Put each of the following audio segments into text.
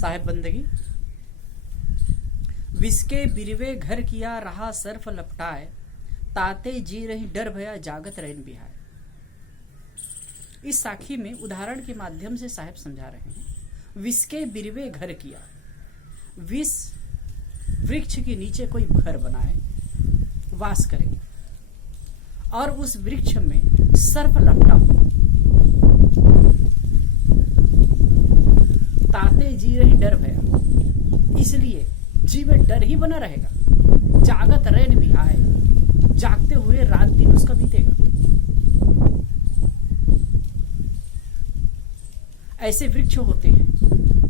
साहेब बंदगी। विष के बिरवे घर किया रहा सर्फ लपटाए, ताते जी रही डर भया जागत रैन बिहाय। इस साखी में उदाहरण के माध्यम से साहेब समझा रहे हैं, विष के बिरवे घर किया, विष वृक्ष के नीचे कोई घर बनाए, वास करे, और उस वृक्ष में सर्प लपटा हुआ, ताते जी रही डर भया, इसलिए जी में डर ही बना रहेगा, जागत रैन बिहाय, जागते हुए रात दिन उसका बीतेगा। ऐसे वृक्ष होते हैं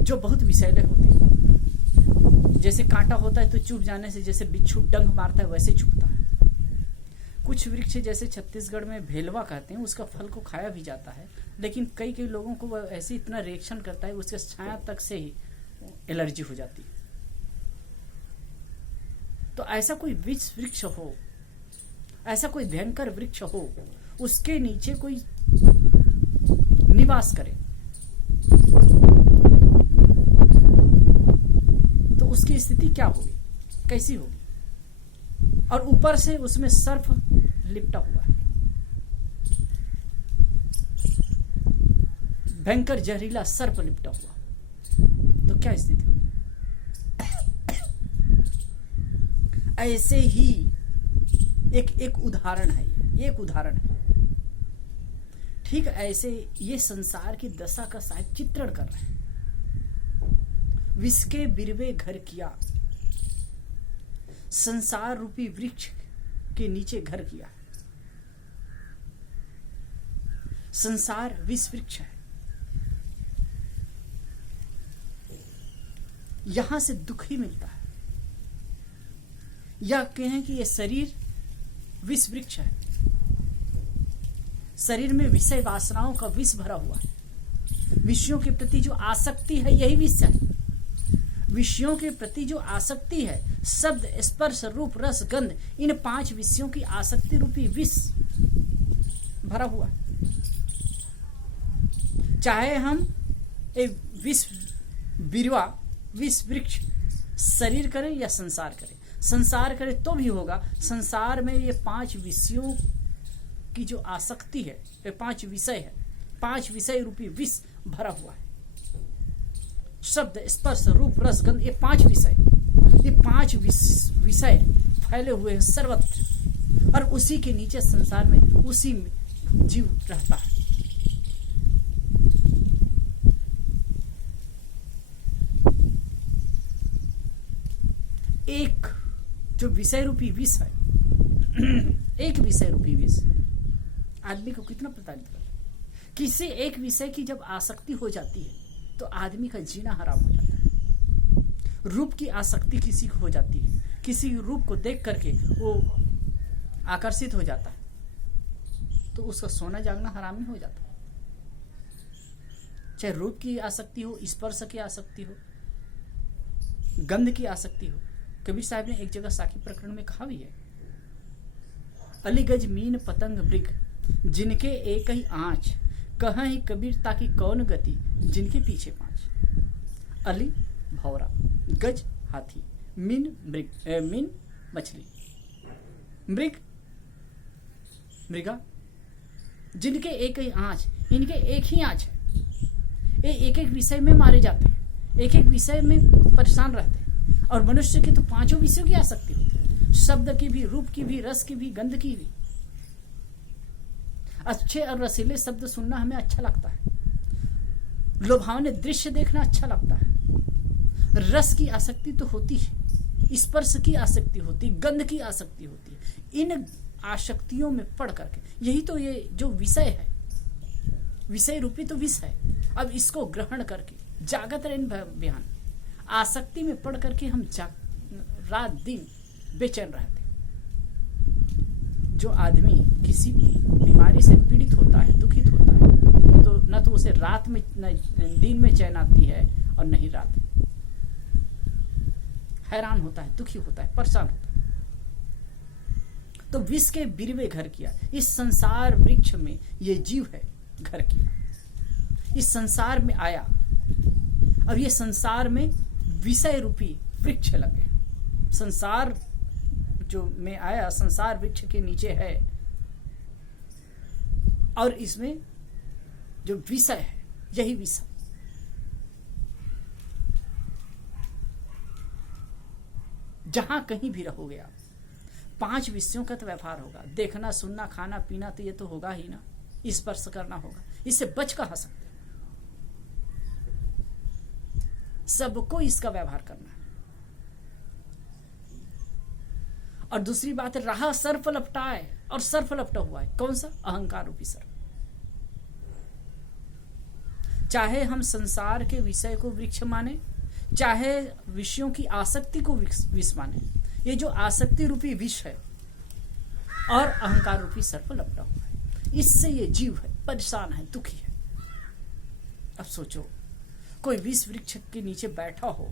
जो बहुत विषैले होते हैं, जैसे कांटा होता है तो चुभ जाने से जैसे बिच्छू डंक मारता है वैसे चुभता है। कुछ वृक्ष जैसे छत्तीसगढ़ में भेलवा कहते हैं, उसका फल को खाया भी जाता है, लेकिन कई कई लोगों को वह ऐसे इतना रिएक्शन करता है उसके छाया तक से ही एलर्जी हो जाती है। तो ऐसा कोई वृक्ष हो, ऐसा कोई भयंकर वृक्ष हो, उसके नीचे कोई निवास करे तो उसकी स्थिति क्या होगी, कैसी होगी? और ऊपर से उसमें सर्प लिपटा हुआ है, भयंकर जहरीला सर्प लिपटा हुआ, तो क्या स्थिति होगी? ऐसे ही एक उदाहरण है, एक उदाहरण है। ठीक ऐसे ये संसार की दशा का साहिब चित्रण कर रहे हैं। विष के बिरवे घर किया, संसार रूपी वृक्ष के नीचे घर किया। संसार विष वृक्ष है, यहां से दुख ही मिलता है। या कहें कि यह शरीर विष वृक्ष है, शरीर में विषय वासनाओं का विष भरा हुआ है। विषयों के प्रति जो आसक्ति है यही विष है। विषयों के प्रति जो आसक्ति है, शब्द स्पर्श रूप रस गंध, इन 5 विषयों की आसक्ति रूपी विष भरा हुआ है। चाहे हम एक विष बिरवा विष वृक्ष शरीर करें या संसार करें, संसार करें तो भी होगा। संसार में ये 5 विषयों की जो आसक्ति है, ये 5 विषय है, 5 विषय रूपी विष भरा हुआ है। शब्द स्पर्श रूप रस गंध, ये 5 विषय, ये 5 विषय फैले हुए हैं सर्वत्र, और उसी के नीचे संसार में उसी में जीव रहता है। एक जो विषय रूपी विष है, एक विषय रूपी विष आदमी को कितना प्रताड़ित कर, किसी एक विषय की जब आसक्ति हो जाती है तो आदमी का जीना हराम हो जाता है। रूप की आसक्ति किसी को हो जाती है, किसी रूप को देख करके वो आकर्षित हो जाता है तो उसका सोना जागना हराम ही हो जाता है। चाहे रूप की आसक्ति हो, स्पर्श की आसक्ति हो, गंध की आसक्ति हो। कबीर साहब ने एक जगह साखी प्रकरण में कहा भी है, अलीगज मीन पतंग मृग जिनके एक ही आंच, कहीं कबीर ताकि कौन गति जिनके पीछे 5। अली भौरा, गज हाथी, मीन मीन मछली, मृग मृगा, जिनके एक ही आंच, इनके एक ही आंच है। ये एक एक विषय में मारे जाते हैं, एक एक विषय में परेशान रहते हैं। और मनुष्य की तो 5 विषयों की आसक्ति होती है, शब्द की भी, रूप की भी, रस की भी, गंध की भी। अच्छे और रसीले शब्द सुनना हमें अच्छा लगता है, लुभावने दृश्य देखना अच्छा लगता है। रस की आसक्ति तो होती है, स्पर्श की आसक्ति होती, गंध की आसक्ति होती है। इन आसक्तियों में पड़ करके, यही तो ये जो विषय है, विषय रूपी तो विष है। अब इसको ग्रहण करके जागत रहन बयान, आसक्ति में पड़ करके हम रात दिन बेचैन रहते। जो आदमी किसी बीमारी से पीड़ित होता है, दुखित होता है, तो न तो उसे रात में दिन में चैन आती है और नहीं रात में। हैरान होता है, दुखी होता है, परेशान होता है। तो विष के बिरवे घर किया, इस संसार वृक्ष में ये जीव है घर किया, इस संसार में आया। अब ये संसार में विषय रूपी वृक्ष लगे। संसार जो में आया, संसार वृक्ष के नीचे है, और इसमें जो विषय है, यही विषय। जहां कहीं भी रहोगे आप, 5 विषयों का तो व्यवहार होगा। देखना, सुनना, खाना, पीना, तो ये तो होगा ही ना। स्पर्श करना होगा, इससे बच कहां सकते हैं? सबको इसका व्यवहार करना है। और दूसरी बात है, रहा सर्प लपटा है, और सर्प लपटा हुआ है। कौन सा? अहंकार रूपी सर्प। चाहे हम संसार के विषय को वृक्ष माने, चाहे विषयों की आसक्ति को विष माने, ये जो आसक्ति रूपी विष है और अहंकार रूपी सर्प लपटा हुआ है, इससे ये जीव है, परेशान है, दुखी है। अब सोचो, कोई विष वृक्ष के नीचे बैठा हो,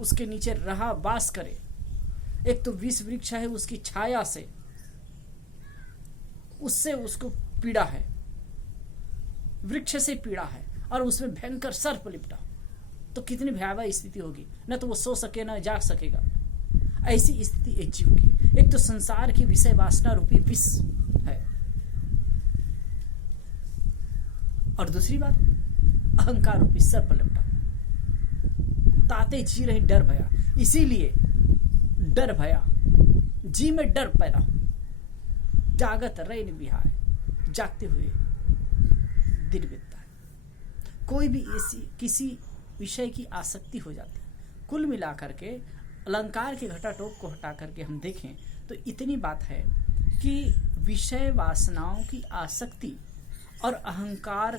उसके नीचे रहा, वास करे। एक तो विष वृक्ष है, उसकी छाया से उससे उसको पीड़ा है, वृक्ष से पीड़ा है, और उसमें भयंकर सर्प लिपटा, तो कितनी भयावह स्थिति होगी। न तो वो सो सके, न जाग सकेगा। ऐसी स्थिति एक जीव की। एक तो संसार की विषय वासना रूपी विष है, और दूसरी बात अहंकार रूपी सर्प लिपटा। ताते जी रहे डर भया, इसीलिए डर भया, जी में डर पैदा हो। जागत रैन बिहाय, जागते हुए दिन बीतता है। कोई भी ऐसी किसी विषय की आसक्ति हो जाती है। कुल मिलाकर के अलंकार के घटाटोप को हटा करके हम देखें तो इतनी बात है कि विषय वासनाओं की आसक्ति और अहंकार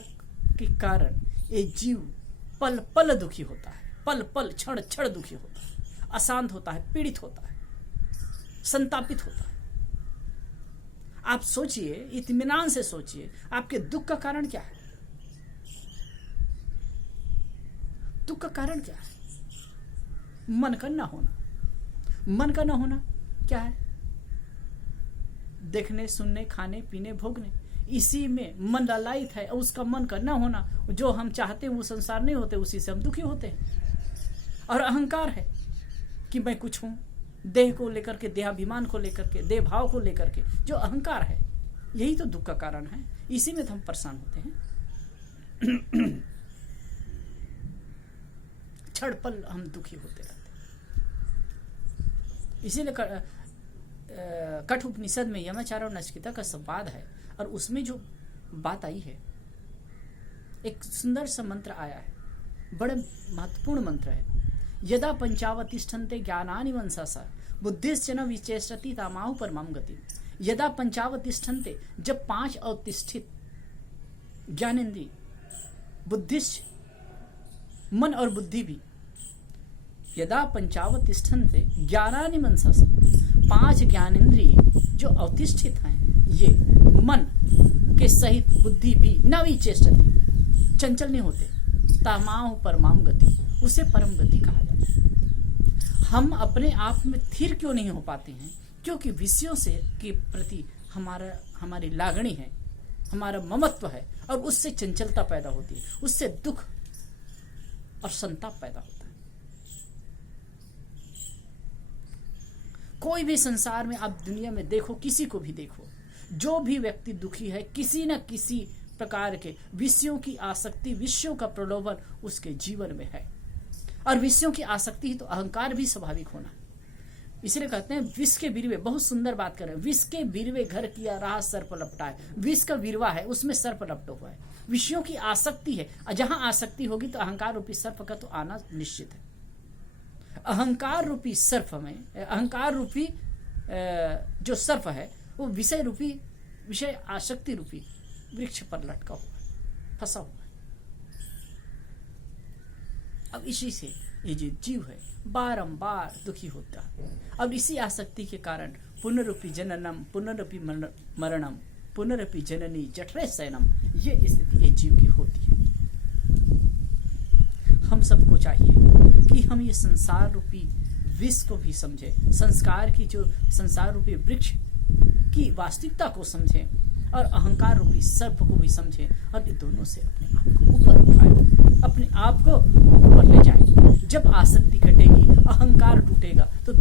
के कारण ये जीव पल पल दुखी होता है, पल पल क्षण क्षण दुखी होता है, अशांत होता है, पीड़ित होता है, संतापित होता है। आप सोचिए, इत्मीनान से सोचिए, आपके दुख का कारण क्या है? दुख का कारण क्या है? मन का ना होना। मन का ना होना क्या है? देखने, सुनने, खाने, पीने, भोगने, इसी में मन ललायित है। और उसका मन का ना होना, जो हम चाहते हैं वो संसार नहीं होते, उसी से हम दुखी होते हैं। और अहंकार है कि मैं कुछ हूं, देह को लेकर के, देहाभिमान को लेकर के, देह भाव को लेकर के, जो अहंकार है, यही तो दुख का कारण है। इसी में तो हम परेशान होते हैं। क्षण पल हम दुखी होते रहते हैं। इसीलिए कठ उपनिषद में यमाचार और नचिकेता का संवाद है, और उसमें जो बात आई है, एक सुंदर सा मंत्र आया है, बड़े महत्वपूर्ण मंत्र है। यदा पंचावतिष्ठन्ते ज्ञानानि मनसा बुद्धिश्च न विचेष्टति तामाहु परमां गति। यदा पंचावतिष्ठन्ते, जब 5 अवतिष्ठित ज्ञानेन्द्रिय, बुद्धिश्च मन और बुद्धि भी, यदा पंचावतिष्ठन्ते ज्ञानानि मनसा, 5 ज्ञानेन्द्रिय जो अवतिष्ठित हैं, ये मन के सहित बुद्धि भी न विचेष्टति, चंचल नहीं होते, तामाहु परमां गति, उसे परम गति कहा जाता है। हम अपने आप में स्थिर क्यों नहीं हो पाते हैं? क्योंकि विषयों से के प्रति हमारी लागणी है, हमारा ममत्व है, और उससे चंचलता पैदा होती है, उससे दुख और संताप पैदा होता है। कोई भी संसार में आप दुनिया में देखो, किसी को भी देखो, जो भी व्यक्ति दुखी है, किसी न किसी प्रकार के विषयों की आसक्ति, विषयों का प्रलोभन उसके जीवन में है। और विषयों की आसक्ति ही तो अहंकार भी स्वाभाविक होना। इसलिए कहते हैं विष के बीरवे, बहुत सुंदर बात कर रहे हैं, विष के बीरवे घर किया रहा सर्प लपटा है। विष का बीरवा है, उसमें सर्प लपटा हुआ है। विषयों की आसक्ति है, जहां आसक्ति होगी तो अहंकार रूपी सर्प का तो आना निश्चित है। अहंकार रूपी सर्प में, अहंकार रूपी जो सर्प है, वो विषय रूपी, विषय आसक्ति रूपी वृक्ष पर लटका हुआ है, फंसा हुआ है। अब इसी से ये जो जीव है बारंबार दुखी होता है। अब इसी आसक्ति के कारण पुनरुपि जननम, पुनरुपि मरणम, पुनरुपि जननी जठरे शयनम, ये स्थिति ये जीव की होती है। हम सबको चाहिए कि हम ये संसार रूपी विष को भी समझे, संस्कार की जो संसार रूपी वृक्ष की वास्तविकता को समझे, और अहंकार रूपी सर्प को भी समझे, और ये दोनों से अपने आप को ऊपर उठाए, अपने आप को ऊपर ले जाए। जब आसक्ति घटेगी, अहंकार टूटेगा, तो